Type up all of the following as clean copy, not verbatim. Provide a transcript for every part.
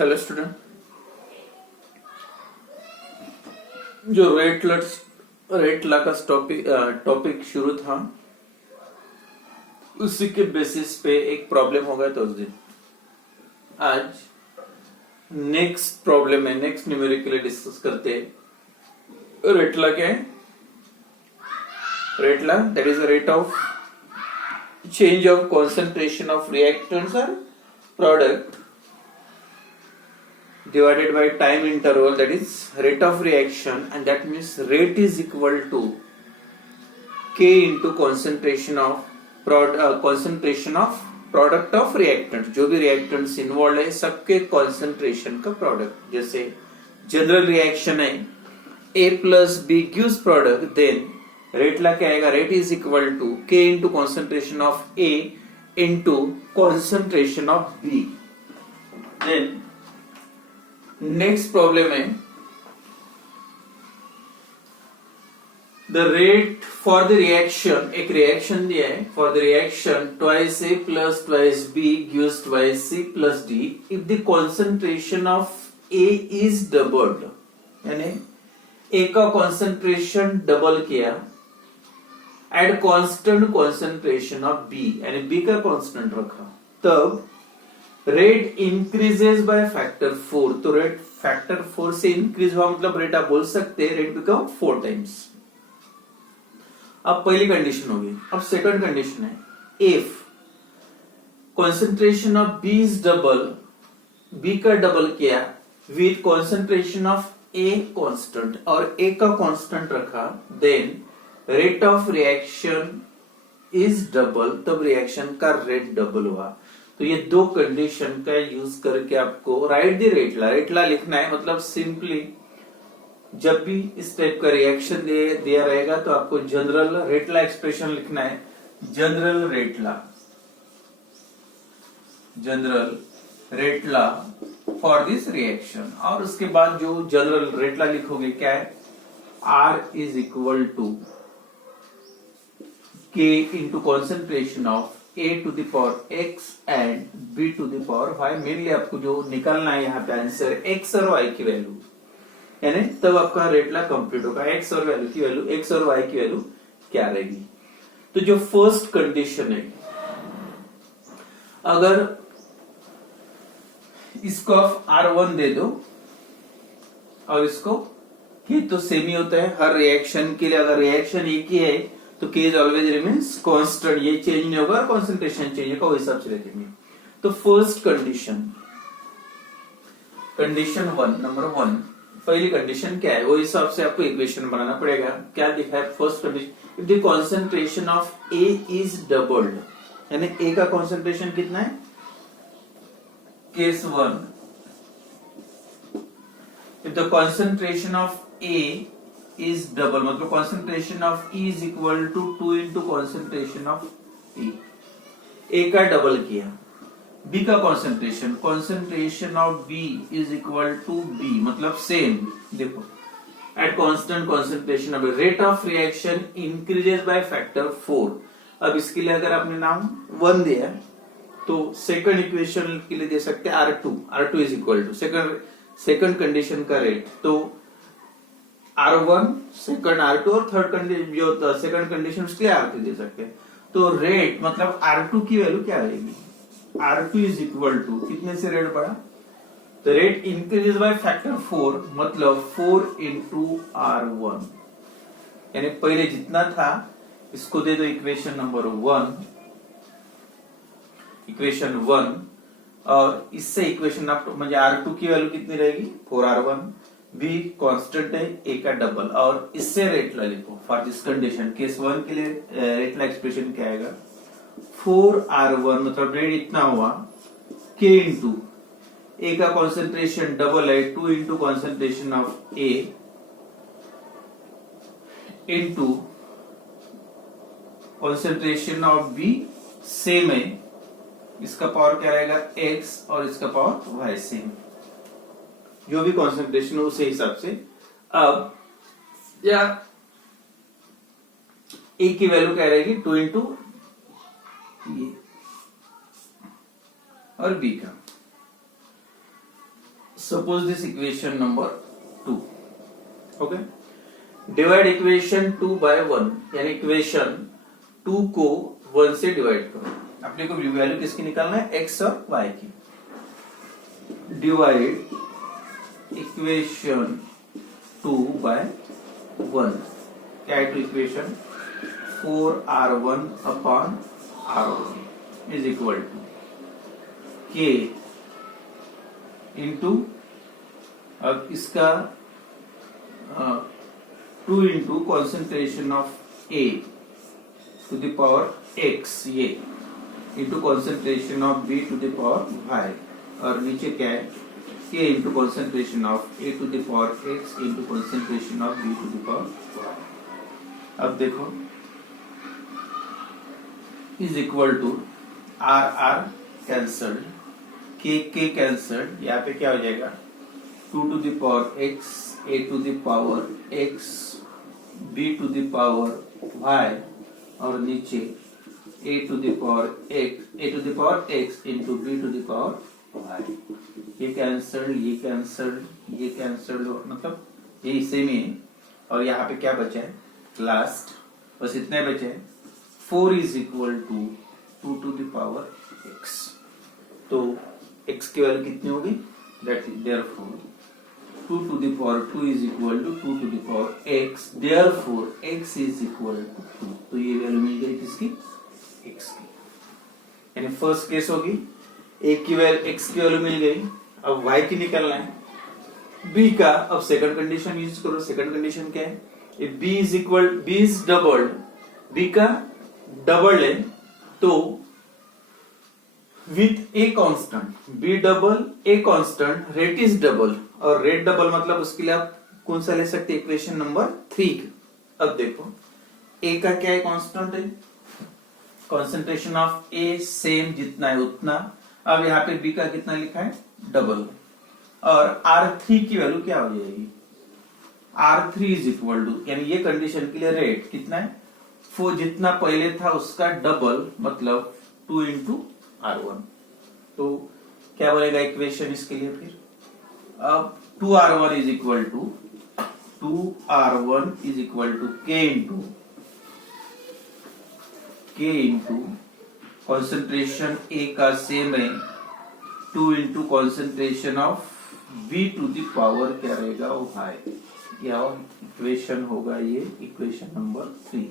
Hello student, जो rate ला का topic शुरू था उसी के बेसिस पे एक प्रॉब्लम हो गया था उस दिन। आज नेक्स्ट प्रॉब्लम है, नेक्स्ट न्यूमेरिकली डिस्कस करते हैं। रेट ला क्या है? Rate law that is the rate of change of concentration of reactants or product divided by time interval, that is rate of reaction, and that means rate is equal to K into concentration of product of reactant। जो भी reactants involved है सबके concentration का product। जैसे general reaction है A plus B gives product, then rate law क्या आएगा? Rate is equal to K into concentration of A into concentration of B। then next problem है the rate for the reaction. एक रिएक्शन दिया है, for the reaction twice A plus twice B gives twice C plus D if the concentration of A is doubled, यानी A का concentration double किया at constant concentration of B, यानी B का constant रखा, तब रेट इंक्रीजेस बाय फैक्टर 4। तो rate factor 4 से increase हुआ, मतलब रेट आप बोल सकते हैं रेट बिकम 4 टाइम्स। अब पहली कंडीशन होगी। अब सेकंड कंडीशन है if concentration of B is double, B का डबल किया with concentration of A constant और ए का कांस्टेंट रखा, then rate of reaction is double, तब रिएक्शन का रेट डबल हुआ। तो ये दो कंडीशन का यूज करके आपको राइट द रेट ला लिखना है। मतलब सिंपली जब भी इस टाइप का रिएक्शन दिया रहेगा तो आपको जनरल रेट ला एक्सप्रेशन लिखना है। General rate law for this reaction, और उसके बाद जो जनरल रेट ला लिखोगे क्या है? R is equal to K into concentration of A to the power X and B to the power Y। Mainly आपको जो निकालना है यहाँ पे आंसर X और Y की वैल्यू, यानी तब आपका रेट ला कंप्लीट होगा। X और Y की वैल्यू क्या रहेगी? तो जो फर्स्ट कंडीशन है, अगर इसको आप R1 दे दो और इसको K, तो सेम ही होता है हर रिएक्शन के लिए। अगर रिएक्शन एक ही है तो K is always remains constant, ये चेंज नहीं होगा, कॉन्सेंट्रेशन चेंज होगा, वही हिसाब से लिखेंगे। तो फर्स्ट कंडीशन 1, नंबर 1, पहली कंडीशन क्या है वो हिसाब से आपको इक्वेशन बनाना पड़ेगा। क्या लिखा है first condition? If the concentration of A is doubled, यानी A का कॉन्सेंट्रेशन कितना है? Case 1, if the concentration of A is double, मतलब concentration of E is equal to 2 into concentration of E। A का डबल किया, B का concentration of B is equal to B, मतलब same. देखो at constant concentration of rate of reaction increases by factor 4। अब इसके लिए अगर आपने नाम 1 दिया तो सेकंड इक्वेशन के लिए दे सकते हैं R2 is equal to second condition का रेट, तो R1 सेकंड R2 और थर्ड कंडीशन जो सेकंड कंडीशन उसके लिए R3 दे सकते हैं। तो रेट मतलब R2 की वैल्यू क्या रहेगी? R2 इज इक्वल टू कितने से रेट बढ़ा? तो रेट इंक्रीजेस बाय फैक्टर 4, मतलब 4 इंटू R1, यानी पहले जितना था इसको दे दो इक्वेशन नंबर 1 और इससे इक्वेशन आप म्हणजे R2 की वैल्यू कितनी रहेगी? 4R1, B कांस्टेंट है, A का डबल, और इससे रेट ला लिखो फॉर दिस कंडीशन। केस 1 के लिए रेट ला एक्सप्रेशन क्या आएगा? 4R1, मतलब रेट इतना हुआ K इंटू A का कॉन्सेंट्रेशन डबल है 2 into concentration of A into concentration of B same है, इसका पावर क्या रहेगा? X और इसका पावर Y सेम, जो भी कॉन्सेंट्रेशन हो उसे हिसाब से। अब या ए की वैल्यू क्या रहेगी? 2 इंटू और बी का Suppose this equation number 2. Okay. Divide equation 2 by 1, यानी इक्वेशन 2 को 1 से डिवाइड करो. अपने को वैल्यू किसकी निकालना है, x और y की. Divide equation 2 by 1. क्या है two equation 4r1 upon r1 is equal to k into, अब इसका 2 into concentration of A to the power x, ये into concentration of B to the power y, और नीचे क्या है k into concentration of A to the power x into concentration of B to the power y. अब देखो is equal to r cancelled, k cancelled, यहाँ पे क्या हो जाएगा 2 to the power x, a to the power x, b to the power y, और नीचे a to the power x into b to the power y. ये cancelled, ये cancelled, ये कैंसल्ड, मतलब ये सेम ही है. और यहाँ पे क्या बचा है लास्ट, बस इतने बचे हैं. 4 is equal to 2 to the power x. तो x की वैल्यू कितनी होगी, that is therefore 2 to the power 2 is equal to 2 to the power x, therefore x is equal to 2. तो ये वैल्यू मिल गई किसकी, x की. यानी फर्स्ट केस होगी a की वैल्यू, x की वैल्यू मिल गई. अब y की निकालना है, b का. अब सेकंड कंडीशन यूज करो. सेकंड कंडीशन क्या है, b is equal, b is double, b का डबल है तो with a constant, B double a constant, rate is double, और रेट डबल मतलब उसके लिए आप कौन सा ले सकते हैं, इक्वेशन नंबर 3. अब देखो ए का क्या है, कांस्टेंट है, कॉन्सेंट्रेशन ऑफ ए सेम जितना है उतना. अब यहाँ पे बी का कितना लिखा है, डबल, और R3 की वैल्यू क्या हो जाएगी, R3 इज इक्वल टू, यानी ये कंडीशन के लिए रेट कितना है, वो जितना पहले था उसका डबल, मतलब 2 इंटू R1. तो क्या बनेगा इक्वेशन इसके लिए फिर. अब 2R1 is equal to k into concentration A का सेम है 2 into concentration of B to the power क्या रहेगा, वो y. या इक्वेशन होगा ये इक्वेशन नंबर 3.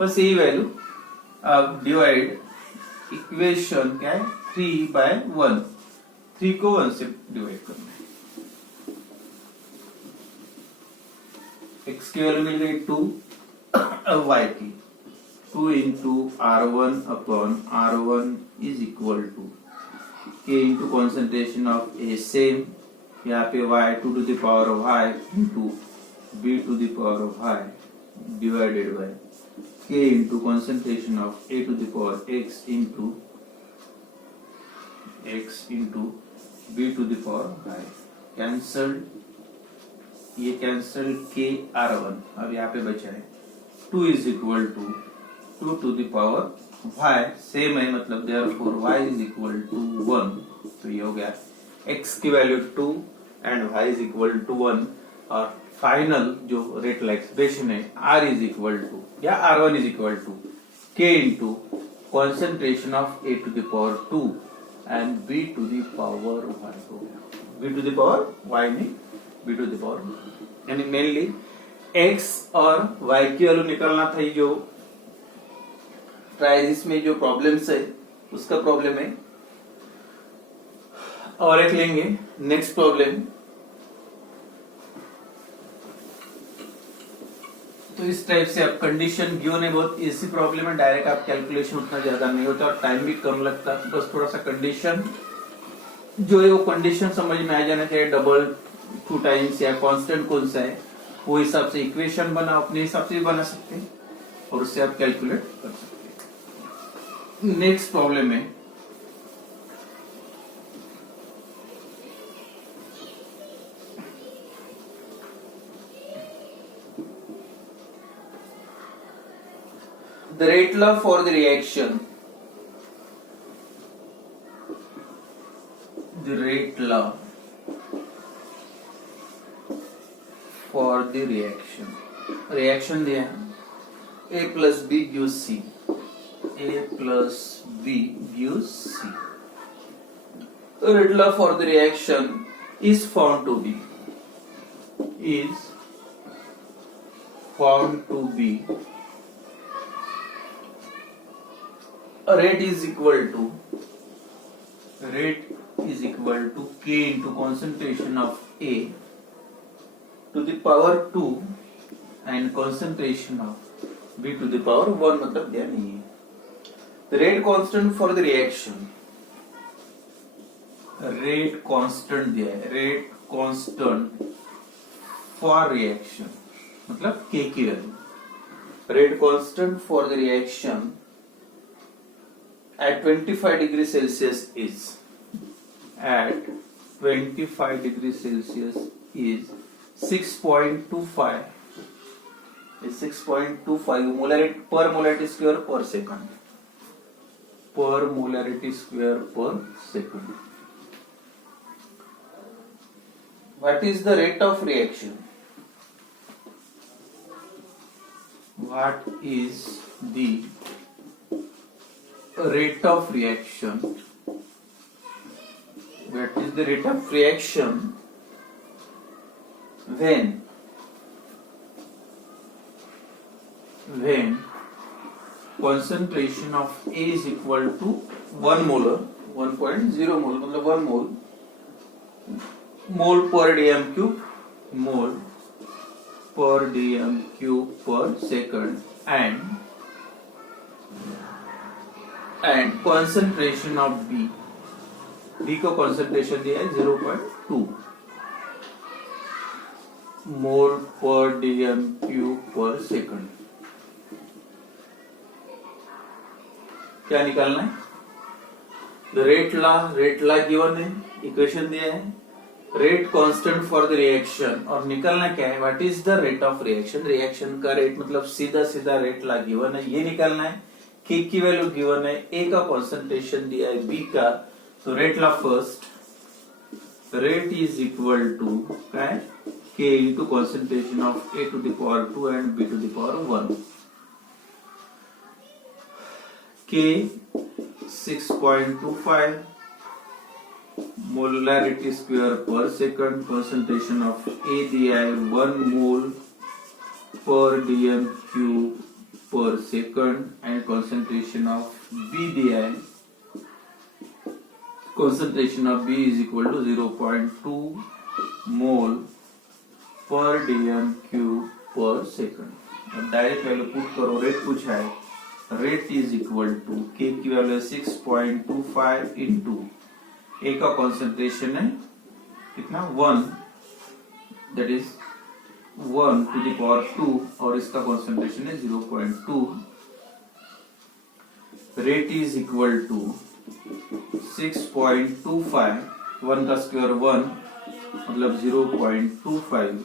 बस यही वैल्यू. अब डिवाइड इक्वेशन क्या है 3 by 1, 3 को 1 से डिवाइड करना है. x की वैल्यू मिल गई 2, अब y की 2 into R1 upon R1 is equal to k into concentration of A same, यहाँ पे y 2 to the power y into b to the power y divided by k into concentration of A to the power x into B to the power y. Cancelled, ये cancelled, k R1. अब यहाँ पे बचा है 2 is equal to 2 to the power y same है, मतलब therefore y is equal to 1. तो ये हो गया x की वैल्यू 2 and y is equal to 1. और फाइनल जो रेट ला एक्सप्रेशन है r इज इक्वल टू, या R1 is equal to k into concentration of A to the power 2 and B to the power y हो गया. B to the power y नहीं, B to the power, यानी mainly x और y की value निकालना था. ये जो ट्राइजिस में जो प्रॉब्लम्स है उसका प्रॉब्लम है. और एक लेंगे नेक्स्ट प्रॉब्लम. तो इस टाइप से आप कंडीशन गिवन है, बहुत इजी प्रॉब्लम है. डायरेक्ट आप कैलकुलेशन उतना ज्यादा नहीं होता और टाइम भी कम लगता. बस थोड़ा सा कंडीशन जो है वो कंडीशन समझ में आ जाना चाहिए. डबल 2 टाइम्स या कांस्टेंट कौन सा है वो हिसाब से इक्वेशन बना, अपने हिसाब से भी बना सकते हैं और उससे आप कैलकुलेट कर सकते हैं. नेक्स्ट प्रॉब्लम है the rate law for the reaction. The rate law for the reaction दिया है A plus B gives C. A plus B gives C. The rate law for the reaction is found to be a rate is equal to K into concentration of A to the power 2 and concentration of B to the power 1 मतलब दिया नहीं है. The rate constant for the reaction, rate constant दिया है, rate constant for reaction मतलब K की value. Rate constant for the reaction at 25 degrees Celsius is 6.25 is 6.25 molarity per molarity square per second. Per molarity square per second. What is the rate of reaction? What is the rate of reaction? What is the rate of reaction when concentration of A is equal to 1 molar, 1.0 mole मतलब 1 mole per dm cube, mole per dm cube per second, and concentration of B को concentration दिया है 0.2 mole per dm cube per second. क्या निकालना है? Rate ला given है, equation दिया है, rate constant for the reaction, और निकालना क्या है? What is the rate of reaction? Reaction का रेट मतलब सीधा रेट ला गिवन है, ये निकालना है. के की वैल्यू गिवन है, ए का कॉन्सेंट्रेशन दिया है, बी का. तो rate law first, rate is equal to K into concentration of A to the power 2 and B to the power 1. K 6.25 molarity square per second. Concentration of A दिया है 1 mole per dm cube per second and concentration of B दिया है, concentration of B is equal to 0.2 mole per dm cube per second. अब direct value put करो, rate पूछा है, rate is equal to के की वैल्यू 6.25 इंटू ए का concentration है कितना 1, that is 1 to the power 2 और इसका कॉन्सेंट्रेशन है 0.2. रेट इज इक्वल टू 6.25, 1 का स्क्वायर 1 मतलब 0.25,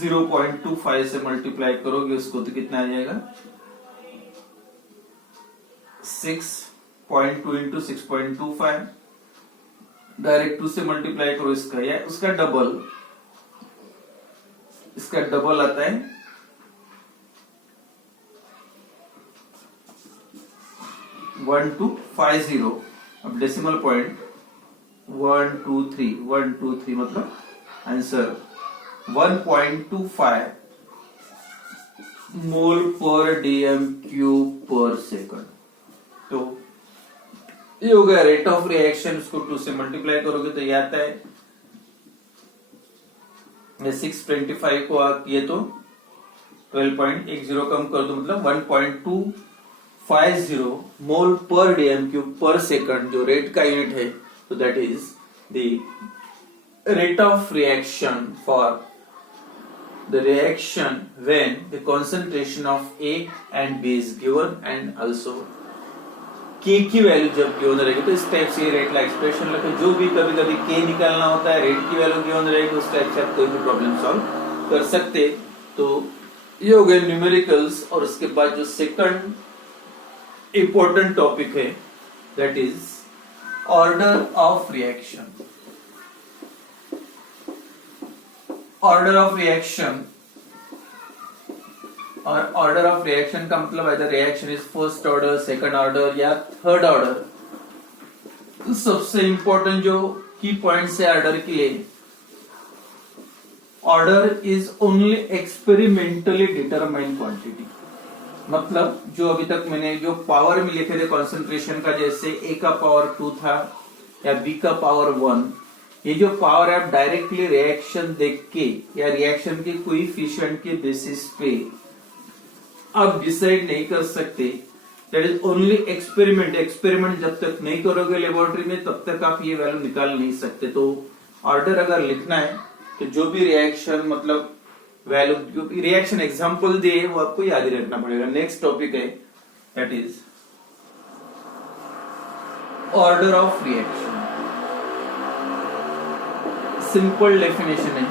0.25 से मल्टीप्लाई करोगे उसको तो कितना आ जाएगा 6.2 इंटू 6.25. डायरेक्ट 2 से मल्टीप्लाई करो इसका या उसका डबल, इसका डबल आता है 1250. अब डेसिमल पॉइंट 123 मतलब आंसर 1.25 मोल पर डीएम क्यूब पर सेकंड. तो ये हो गया रेट ऑफ रिएक्शन. इसको 2 से मल्टीप्लाई करोगे तो ये आता है 625 को ये तो 12.10 कम कर दो मतलब 1.250 मोल पर डीएम क्यूब पर सेकंड जो रेट का यूनिट है. तो that is the rate of reaction for the reaction when the concentration of A and B is given and also K की वैल्यू जब गिवन रहेगी तो इस टाइप से रेट ला एक्सप्रेशन लिखे. जो भी कभी कभी K निकालना होता है, रेट की वैल्यू गिवन रहेगी, उस टाइप से आप कोई भी प्रॉब्लम सॉल्व कर सकते. तो ये हो गए न्यूमेरिकल्स. और उसके बाद जो सेकंड इंपॉर्टेंट टॉपिक है that is order of reaction. Order of reaction, और ऑर्डर ऑफ रिएक्शन का मतलब है reaction is first order, second order या थर्ड ऑर्डर। तो सबसे इंपॉर्टेंट जो की पॉइंट्स है ऑर्डर के लिए, order is only experimentally determined quantity. मतलब जो अभी तक मैंने जो पावर में लिखे थे कॉन्सेंट्रेशन का, जैसे ए का पावर 2 था या बी का पावर 1, ये जो पावर है आप डायरेक्टली रिएक्शन देख के या रिएक्शन के कोएफिशिएंट के बेसिस पे आप डिसाइड नहीं कर सकते। That is only experiment. Experiment जब तक नहीं करोगे लेबोरेटरी में तब तक आप ये वैल्यू निकाल नहीं सकते। तो ऑर्डर अगर लिखना है तो जो भी रिएक्शन मतलब वैल्यू, जो रिएक्शन एग्जांपल दिए वो आपको याद ही रखना पड़ेगा। नेक्स्ट टॉपिक है that is order of reaction. Simple definition है,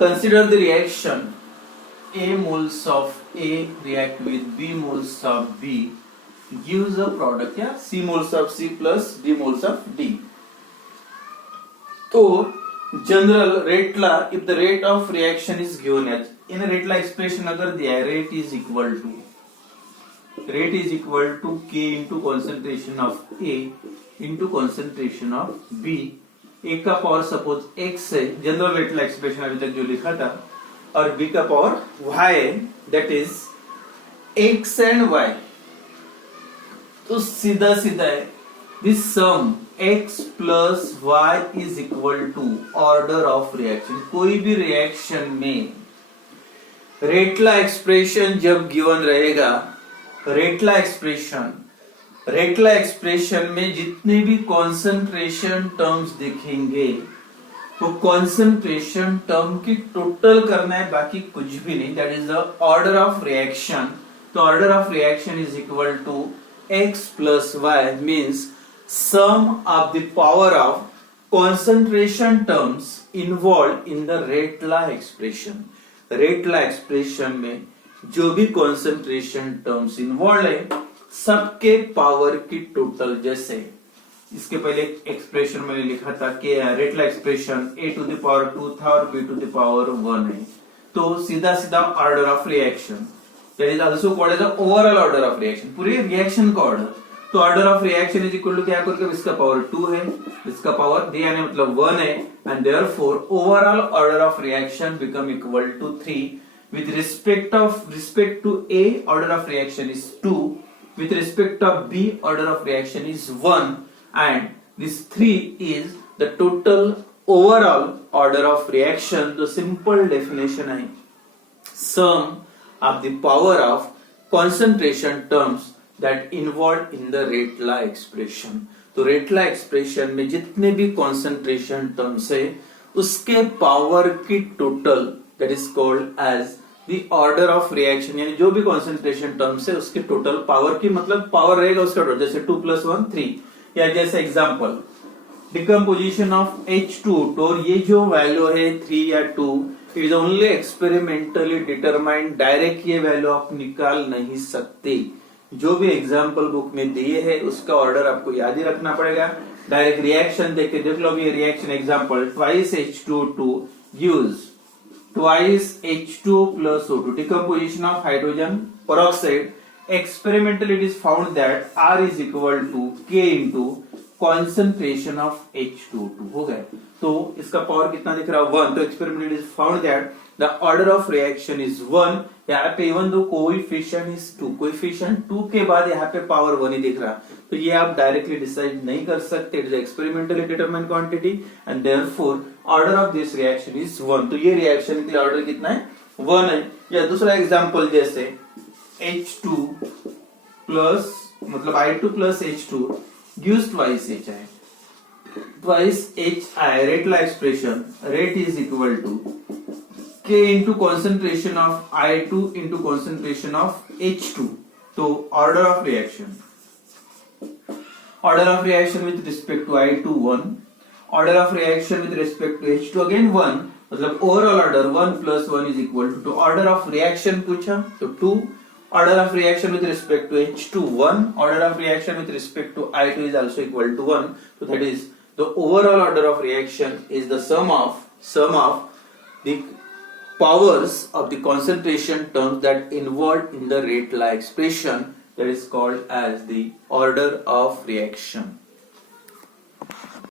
consider the reaction A moles of A react with B moles of B gives a product, या C moles of C plus D moles of D. तो general rate law if the rate of reaction is given as, in rate law expression अगर दिया है rate is equal to K into concentration of A into concentration of B. A का power suppose X है, general rate law expression अभी तक जो लिखा था, और B का power Y, that is X and Y। तो सीधा सीधा है this sum X plus Y is equal to order of reaction. कोई भी रिएक्शन में रेटला एक्सप्रेशन जब गिवन रहेगा, रेटला एक्सप्रेशन में जितने भी कॉन्सेंट्रेशन टर्म्स दिखेंगे तो कॉन्सेंट्रेशन टर्म की टोटल करना है, बाकी कुछ भी नहीं। That is the order of reaction. तो order of reaction is equal to x plus Y, means sum of the power of concentration terms involve in the rate law expression. Rate law expression में जो भी कॉन्सेंट्रेशन टर्म्स इन्वॉल्व है सबके power की total. जैसे इसके पहले एक्सप्रेशन मैंने लिखा था कि rate law expression a to the power 2 था और b टू द पावर 1 है। तो सीधा सीधा order of reaction, that is also called as the overall order of reaction, पूरे रिएक्शन का ऑर्डर। तो order of reaction is equal to क्या करके, इसका पावर 2 है, इसका पावर दिया है मतलब 1 है, and therefore overall order of reaction become equal to 3। With respect to a order of reaction is 2, with respect of B order of reaction is 1, and this 3 is the total overall order of reaction. The simple definition है sum of the power of concentration terms that involved in the rate law expression. तो rate law expression में जितने भी concentration terms है उसके power की total that is called as the order of reaction, यानी जो भी concentration terms है उसके टोटल पावर की, मतलब पावर रहेगा उसका टोटल। जैसे 2 + 1 3, या जैसे एग्जांपल डिकम्पोजिशन ऑफ H2, तो ये जो वैल्यू है 3 या 2 it is only experimentally determined. Direct ये वैल्यू आप निकाल नहीं सकते। जो भी एग्जांपल बुक में दिए है उसका ऑर्डर आपको याद ही रखना पड़ेगा। डायरेक्ट रिएक्शन देख के देख लो, ये reaction example twice H2O2 gives twice H2 plus O2, decomposition of hydrogen peroxide. Experimentally it is found that R is equal to K into concentration of H2O2 हो गया। तो इसका पावर कितना दिख रहा है 1। तो experimentally it is found that the order of reaction is 1। यहाँ पे even though coefficient is 2, coefficient 2 के बाद यहाँ पे पावर 1 ही दिख रहा। तो ये आप डायरेक्टली डिसाइड नहीं कर सकते। It is experimentally determined quantity and therefore order of this reaction is 1। तो ये रिएक्शन के लिए ऑर्डर कितना है 1 है। या दूसरा एग्जांपल जैसे H2 प्लस मतलब I2 plus H2 gives twice HI. Twice HI rate law expression, rate is equal to K into concentration of I2 into concentration of H2. So order of reaction with respect to I2 1, order of reaction with respect to H2 again 1, मतलब overall order 1 plus 1 is equal to order of reaction पूछा तो 2, order of reaction with respect to H2 1, order of reaction with respect to I2 is also equal to 1. So that is the overall order of reaction is the sum of sum of the powers of the concentration terms that invert in the rate law expression, that is called as the order of reaction.